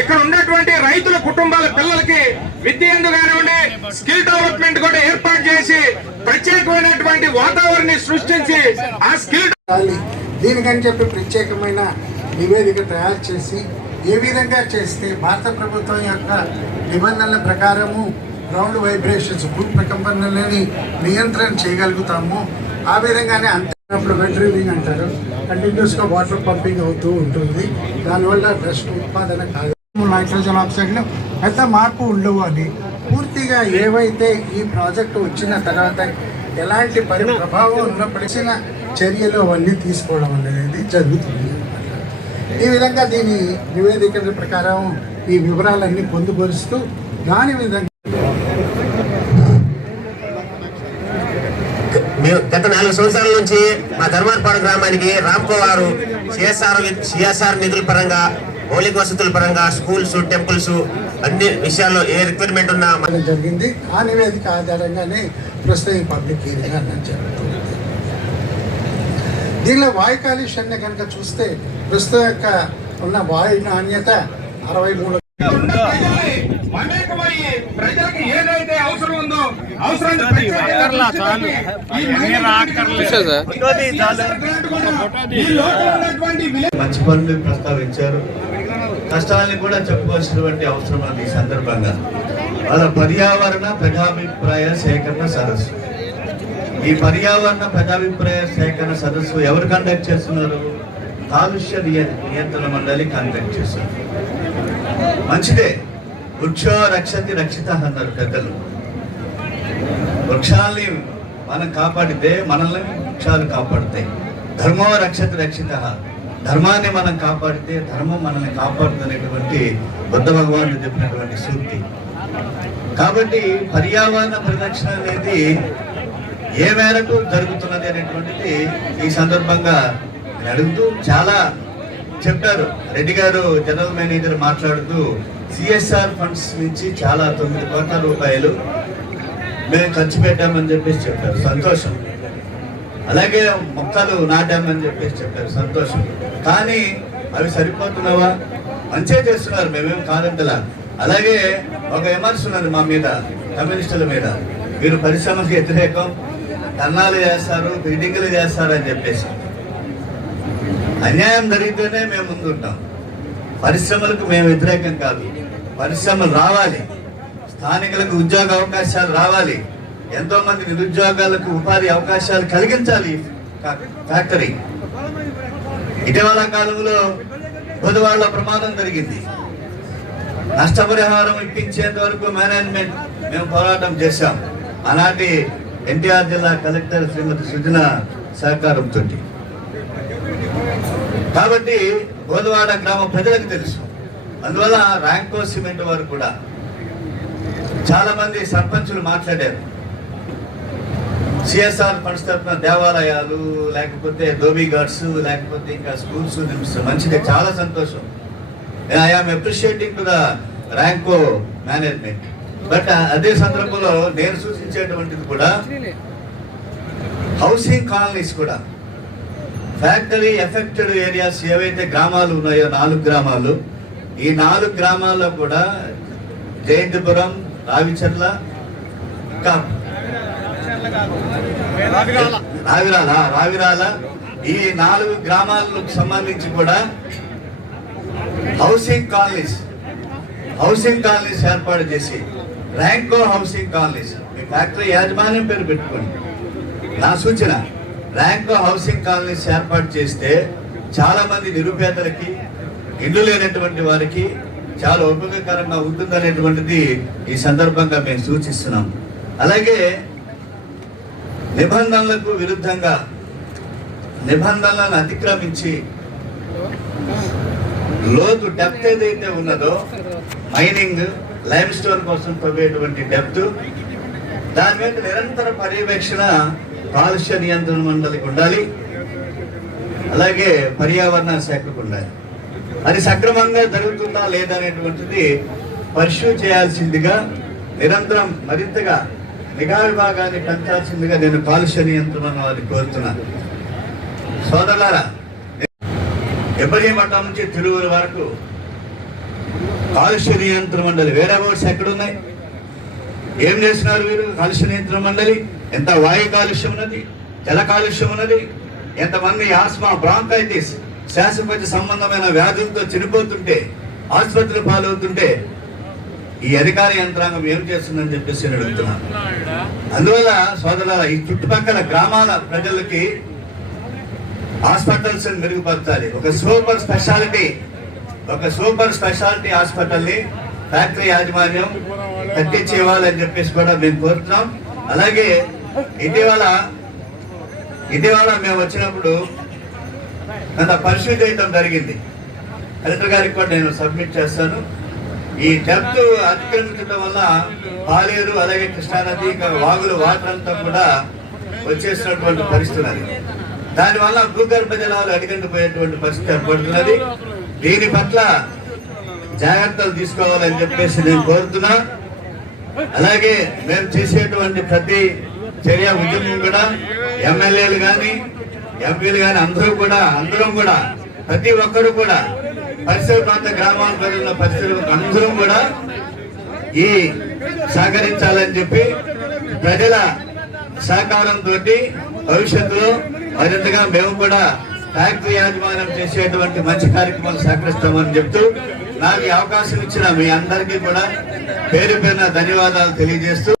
ఇక్కడ ఉన్నటువంటి రైతుల కుటుంబాల పిల్లలకి విద్య ఎందు కానివ్వండి స్కిల్ డెవలప్మెంట్ కూడా ఏర్పాటు చేసి ప్రత్యేకమైనటువంటి వాతావరణాన్ని సృష్టించి ఆ స్కిల్ దీనికని చెప్పి ప్రత్యేకమైన నివేదిక తయారు చేసి ఏ విధంగా చేస్తే భారత ప్రభుత్వం యొక్క నిబంధనల ప్రకారము గ్రౌండ్ వైబ్రేషన్స్ భూ ప్రకంపనలని నియంత్రణ చేయగలుగుతాము? ఆ విధంగానే అంతప్పుడు వెట్ డ్రిల్లింగ్ అంటారు. కంటిన్యూస్గా వాటర్ పంపింగ్ అవుతూ ఉంటుంది. దానివల్ల డస్ట్ ఉత్పాదన కాదు. నైట్రోజన్ ఆక్సైడ్లో పెద్ద మార్పు ఉండవు అని పూర్తిగా ఏవైతే ఈ ప్రాజెక్టు వచ్చిన తర్వాత ఎలాంటి పరి ప్రభావం ఉన్నప్పటికీ చర్యలు అవన్నీ తీసుకోవడం అనేది జరుగుతుంది. ఈ విధంగా దీని నివేదికల ప్రకారం ఈ వివరాలన్నీ పొందుపరుస్తూ దాని విధంగా మేము గత నాలుగు సంవత్సరాల నుంచి మా ధర్మార్పాడు గ్రామానికి రామ్కో వారు సిఎస్ఆర్ సిఎస్ఆర్ నిధుల పరంగా మౌలిక వసతుల పరంగా స్కూల్స్ టెంపుల్స్ అన్ని విషయాల్లో ఏ రిక్వైర్మెంట్ ఉన్నా జరిగింది. ఆ నివేదిక ఆధారంగానే ప్రస్తుతం ఈ పబ్లిక్ హీరింగ్ అన్నది జరుగుతుంది దీనిలో వాయు కాలుష్యాన్ని కనుక చూస్తే ప్రస్తుతం యొక్క ఉన్న వాయు నాణ్యత అరవై మూడు ప్రజలకు ఏదైతే అవసరం ఉందో మంచి పనులు ప్రస్తావించారు. కష్టాలని కూడా చెప్పుకోవాల్సినటువంటి అవసరం ఉంది ఈ సందర్భంగా. వాళ్ళ పర్యావరణ ప్రజాభిప్రాయ సేకరణ సదస్సు. ఈ పర్యావరణ ప్రజాభిప్రాయ సేకరణ సదస్సు ఎవరు కండక్ట్ చేస్తున్నారు? కాలుష్య నియ- నియంత్రణ మండలి కండక్ట్ చేస్తున్నారు మంచిదే. వృక్షో రక్షతి రక్షిత అన్నారు పెద్దలు. వృక్షాల్ని మనం కాపాడితే మనల్ని వృక్షాలు కాపాడుతాయి. ధర్మో రక్షతి రక్షిత. ధర్మాన్ని మనం కాపాడితే ధర్మం మనల్ని కాపాడుతున్నటువంటి బుద్ధ భగవానుడు చెప్పినటువంటి సూక్తి. కాబట్టి పర్యావరణ పరిరక్షణ అనేది ఏ మేరకు జరుగుతున్నది అనేటువంటిది ఈ సందర్భంగా అడుగుతూ చాలా చెప్పారు. రెడ్డి గారు జనరల్ మేనేజర్ మాట్లాడుతూ సిఎస్ఆర్ ఫండ్స్ నుంచి చాలా తొమ్మిది కోట్ల రూపాయలు మేము ఖర్చు పెట్టామని చెప్పేసి చెప్పారు. సంతోషం. అలాగే మొక్కలు నాటామని చెప్పేసి చెప్పారు. సంతోషం. కానీ అవి సరిపోతున్నావా? మంచిగా చేస్తున్నారు మేమేం కాదంటలా. అలాగే ఒక విమర్శ ఉన్నది మా మీద కమ్యూనిస్టుల మీద. మీరు పరిశ్రమకి వ్యతిరేకం ధర్నాలు చేస్తారు బిల్డింగ్లు చేస్తారు అని చెప్పేసి. అన్యాయం జరిగితేనే మేము ముందుంటాం. పరిశ్రమలకు మేము వ్యతిరేకం కాదు. పరిశ్రమలు రావాలి. స్థానికులకు ఉద్యోగ అవకాశాలు రావాలి. ఎంతోమంది నిరుద్యోగాలకు ఉపాధి అవకాశాలు కలిగించాలి ఫ్యాక్టరీ. ఇటీవల కాలంలో బుధవాళ్ళ ప్రమాదం జరిగింది. నష్టపరిహారం ఇప్పించేంత వరకు మేనేజ్మెంట్ మేము పోరాటం చేశాం. అలాంటి ఎన్టీఆర్ జిల్లా కలెక్టర్ శ్రీమతి సుజన సహకారంతో కాబట్టి గోదవాడ గ్రామ ప్రజలకు తెలుసు. అందువల్ల ర్యాంకో సిమెంట్ వారు కూడా చాలా మంది సర్పంచులు మాట్లాడారు. సిఎస్ఆర్ ఫండ్స్ తరఫున దేవాలయాలు లేకపోతే ధోబీ గార్డ్స్ లేకపోతే ఇంకా స్కూల్స్ నిర్మిస్తారు మంచిది చాలా సంతోషం. I am appreciating to the Ramco management but అదే సందర్భంలో నేను సూచించేటువంటిది కూడా హౌసింగ్ కాలనీస్ కూడా. ఫ్యాక్టరీ ఎఫెక్టెడ్ ఏరియాస్ ఏవైతే గ్రామాలు ఉన్నాయో నాలుగు గ్రామాలు ఈ నాలుగు గ్రామాల్లో కూడా జయంతిపురం రావిచర్ల ఇంకా రావిరాల? రావిరాల? ఈ నాలుగు గ్రామాలకు సంబంధించి కూడా హౌసింగ్ కాలనీస్ హౌసింగ్ కాలనీస్ ఏర్పాటు చేసి ర్యాంకో హౌసింగ్ కాలనీస్ మీ ఫ్యాక్టరీ యాజమాన్యం పేరు పెట్టుకోండి. నా సూచన ర్యాంకో హౌసింగ్ కాలనీస్ ఏర్పాటు చేస్తే చాలా మంది నిరుపేదలకి ఇల్లు లేనటువంటి వారికి చాలా ఉపయోగకరంగా ఉంటుందనేటువంటిది ఈ సందర్భంగా మేము సూచిస్తున్నాం. అలాగే నిబంధనలకు విరుద్ధంగా నిబంధనలను అతిక్రమించి లోతు డెప్త్ ఏదైతే ఉన్నదో మైనింగ్ లైమ్ స్టోన్ కోసం తవ్వేటువంటి డెప్త్ దాని మీద నిరంతర పర్యవేక్షణ కాలుష్య నియంత్రణ మండలికి ఉండాలి. అలాగే పర్యావరణ శాఖకు ఉండాలి. అది సక్రమంగా జరుగుతుందా లేదా అనేటువంటిది పరిశూ చేయాల్సిందిగా నిరంతరం మరింతగా నిఘా విభాగాన్ని పెంచాల్సిందిగా నేను కాలుష్య నియంత్రణ వారిని కోరుతున్నాను. సోదరులారా ఎబ్బరి మఠం నుంచి తిరువురు వరకు కాలుష్య నియంత్రణ మండలి వేరే బోర్డ్స్ ఎక్కడున్నాయి? ఏం చేస్తున్నారు వీరు? కాలుష్య నియంత్రణ మండలి? ఎంత వాయు కాలుష్యం ఉన్నది? జల కాలుష్యం ఉన్నది? ఎంతమంది ఆస్మా బ్రాంకైటిస్ శ్వాసపతి సంబంధమైన వ్యాధులతో చనిపోతుంటే ఆసుపత్రి పాలవుతుంటే ఈ అధికార యంత్రాంగం ఏం చేస్తుందని చెప్పేసి నేను అడుగుతున్నాను అందువల్ల సోదరుల ఈ చుట్టుపక్కల గ్రామాల ప్రజలకి హాస్పిటల్స్ మెరుగుపరచాలి. ఒక సూపర్ స్పెషాలిటీ ఒక సూపర్ స్పెషాలిటీ హాస్పిటల్ని ఫ్యాక్టరీ యాజమాన్యం కట్టించి ఇవ్వాలని చెప్పేసి కూడా మేము కోరుతున్నాం. అలాగే ఇటీవల ఇటీవల మేము వచ్చినప్పుడు కొంత పరిశుద్ధి చేయడం జరిగింది. కలెక్టర్ గారికి కూడా నేను సబ్మిట్ చేస్తాను. ఈ డెప్త్ అతిక్రమించడం వల్ల పాలేరు అలాగే కృష్ణానది వాగులు వాటర్ అంతా కూడా వచ్చేసినటువంటి పరిస్థితి అది దానివల్ల భూగర్భ జలాలు అడిగండిపోయేటువంటి పరిస్థితి ఏర్పడుతున్నది. దీని పట్ల జాగ్రత్తలు తీసుకోవాలని చెప్పేసి నేను కోరుతున్నా. అలాగే మేము చేసేటువంటి ప్రతి చర్య ఉద్యమం కూడా ఎమ్మెల్యేలు కానీ ఎంపీలు కానీ అందరూ కూడా అందరం కూడా ప్రతి ఒక్కరు కూడా పరిసర ప్రాంత గ్రామాల ప్రజల పరిస్థితులు అందరూ కూడా ఈ సహకరించాలని చెప్పి ప్రజల సహకారంతో భవిష్యత్తులో మరింతగా మేము కూడా ఫ్యాక్టరీ యాజమాన్యం చేసేటువంటి మంచి కార్యక్రమాలు సహకరిస్తామని చెప్తూ నాకు అవకాశం ఇచ్చిన మీ అందరికీ కూడా పేరు పేరున ధన్యవాదాలు తెలియజేస్తూ